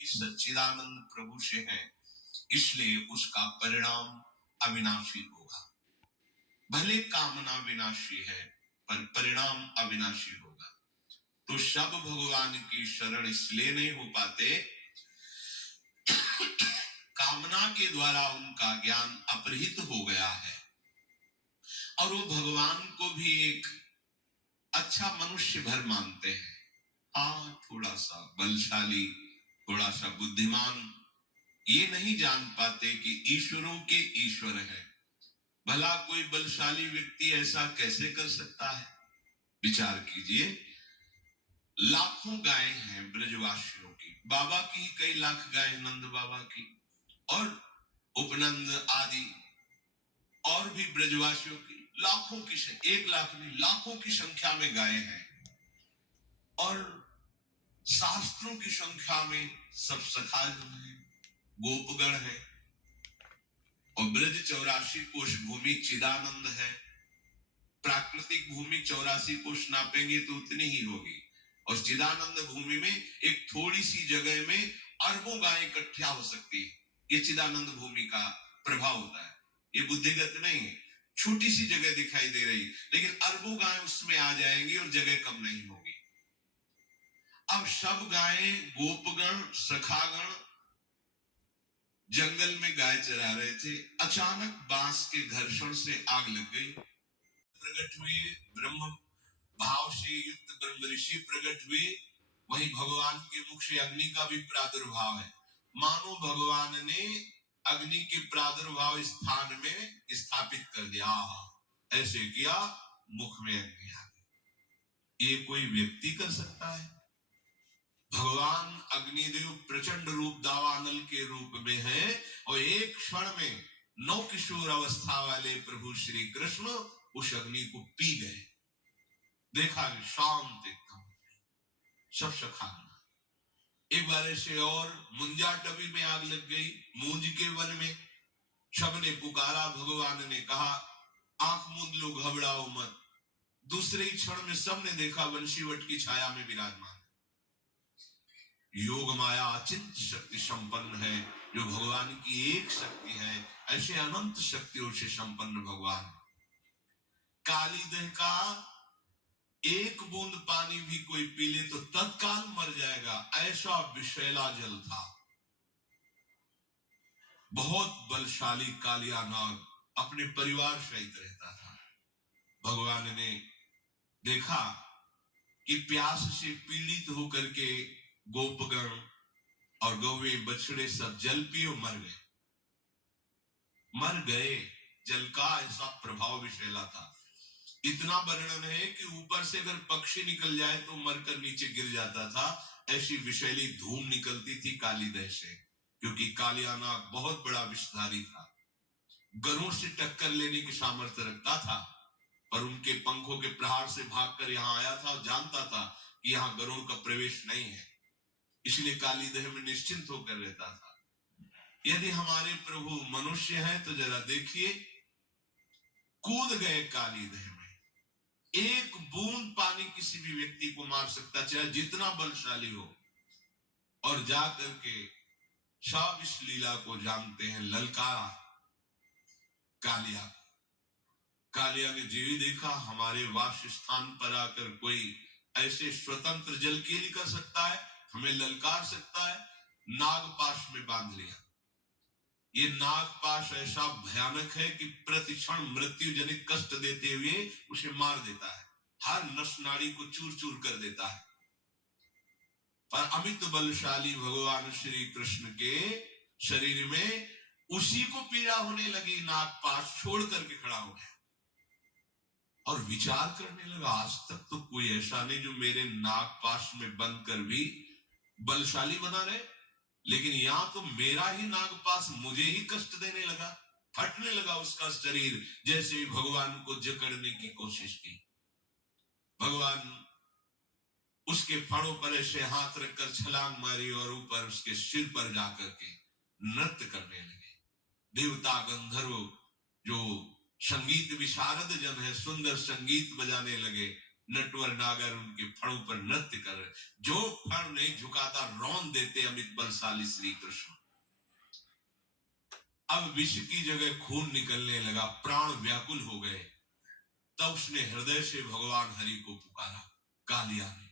सच्चिदानंद प्रभु से है, इसलिए उसका परिणाम अविनाशी होगा। भले कामना विनाशी है पर परिणाम अविनाशी होगा। तो सब भगवान की शरण इसलिए नहीं हो पाते, कामना के द्वारा उनका ज्ञान अपहृत हो गया है और वो भगवान को भी एक अच्छा मनुष्य भर मानते हैं। हाँ, थोड़ा सा बलशाली, थोड़ा सा बुद्धिमान, ये नहीं जान पाते कि ईश्वरों के ईश्वर है। भला कोई बलशाली व्यक्ति ऐसा कैसे कर सकता है? विचार कीजिए, लाखों गायें हैं ब्रजवासियों की, बाबा की कई लाख गायें, नंद बाबा की और उपनंद आदि और भी ब्रजवासियों की लाखों की, 1 लाख नहीं, लाखों की संख्या में गायें हैं और शास्त्रों की संख्या में सब सखाजन है, गोपगण है और ब्रज 84 कोश भूमि चिदानंद है। प्राकृतिक भूमि 84 कोश नापेंगे तो उतनी ही होगी और चिदानंद भूमि में एक थोड़ी सी जगह में अरबों गायें इकट्ठा हो सकती है। ये चिदानंद भूमि का प्रभाव होता है, ये बुद्धिगत नहीं है। छोटी सी जगह दिखाई दे रही लेकिन अरबों गायें उसमें आ जाएंगी और जगह कम नहीं होगी। अब सब गायें, गोपगण, सखागण जंगल में गाय चरा रहे थे। अचानक बांस के घर्षण से आग लग गई। प्रकट हुए ब्रह्म भाव से युक्त ब्रह्म ऋषि प्रकट हुए। वहीं भगवान के मुख से अग्नि का भी प्रादुर्भाव है, मानो भगवान ने अग्नि के प्रादुर्भाव स्थान में स्थापित कर दिया। ऐसे किया, मुख में अग्नि आ गई। ये कोई व्यक्ति कर सकता है? भगवान अग्निदेव प्रचंड रूप दावानल के रूप में है और एक क्षण में 9 किशोर अवस्था वाले प्रभु श्री कृष्ण उस अग्नि को पी गए। देखा शांत एकदम, सब सखाना। एक बार ऐसे और मुंजा टबी में आग लग गई, मूंज के वन में। सबने पुकारा, भगवान ने कहा आंख मूंद लो, घबराओ मत। दूसरे ही क्षण में सबने देखा वंशीवट की छाया में विराजमान योग माया अचिंत शक्ति संपन्न है, जो भगवान की एक शक्ति है। ऐसे अनंत शक्तियों से संपन्न भगवान। काली देह का एक बूंद पानी भी कोई पी ले तो तत्काल मर जाएगा, ऐसा विषैला जल था। बहुत बलशाली कालिया नाग अपने परिवार सहित रहता था। भगवान ने देखा कि प्यास से पीड़ित होकर के गोपगण और गौवे बछड़े सब जल पियो मर गए। जल का ऐसा प्रभाव विषैला था। इतना वर्णन है कि ऊपर से अगर पक्षी निकल जाए तो मरकर नीचे गिर जाता था। ऐसी विषैली धूम निकलती थी काली देह से, क्योंकि कालिया नाग बहुत बड़ा विषधारी था। गरुड़ से टक्कर लेने की सामर्थ्य रखता था, पर उनके पंखों के प्रहार से भागकर यहाँ आया था और जानता था कि यहाँ गरुड़ का प्रवेश नहीं है, इसलिए काली देह में निश्चिंत होकर रहता था। यदि हमारे प्रभु मनुष्य हैं तो जरा देखिए, कूद गए काली देह में। एक बूंद पानी किसी भी व्यक्ति को मार सकता, चाहे जितना बलशाली हो। और जाकर के सब इस लीला को जानते हैं, ललकारा कालिया। कालिया ने जीवी देखा, हमारे वास स्थान पर आकर कोई ऐसे स्वतंत्र जल के लिए कर सकता है, हमें ललकार सकता है। नागपाश में बांध लिया। ये नागपाश ऐसा भयानक है कि प्रतिक्षण मृत्यु जनित कष्ट देते हुए उसे मार देता है, हर नस नाड़ी को चूर चूर कर देता है। पर अमित बलशाली भगवान श्री कृष्ण के शरीर में उसी को पीड़ा होने लगी। नागपाश छोड़ करके खड़ा हो गया और विचार करने लगा, आज तक तो कोई ऐसा नहीं जो मेरे नागपाश में बंद कर भी बलशाली बना रहे, लेकिन यहां तो मेरा ही नागपाश मुझे ही कष्ट देने लगा। फटने लगा उसका शरीर, जैसे भगवान को जकड़ने की कोशिश की। भगवान उसके फड़ों पर ऐसे हाथ रखकर छलांग मारी और ऊपर उसके सिर पर जाकर के नृत्य करने लगे। देवता गंधर्व जो संगीत विशारद जन है, सुंदर संगीत बजाने लगे। नटवर नागर उनके फणों पर नृत्य कर रहे, जो फण नहीं झुकाता रौंद देते अमित बलशाली श्री कृष्ण। अब विष की जगह खून निकलने लगा, प्राण व्याकुल हो गए। तब उसने हृदय से भगवान हरि को पुकारा, कालिया ने।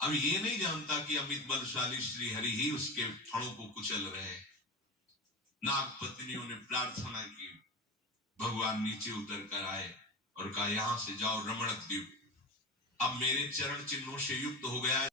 अब ये नहीं जानता कि अमित बलशाली श्री हरि ही उसके फणों को कुचल रहे। नाग पत्नियों ने प्रार्थना की, भगवान नीचे उतर कर आए और कहा, यहां से जाओ रमणक द्वीप, अब मेरे चरण चिन्हों से युक्त हो गया है।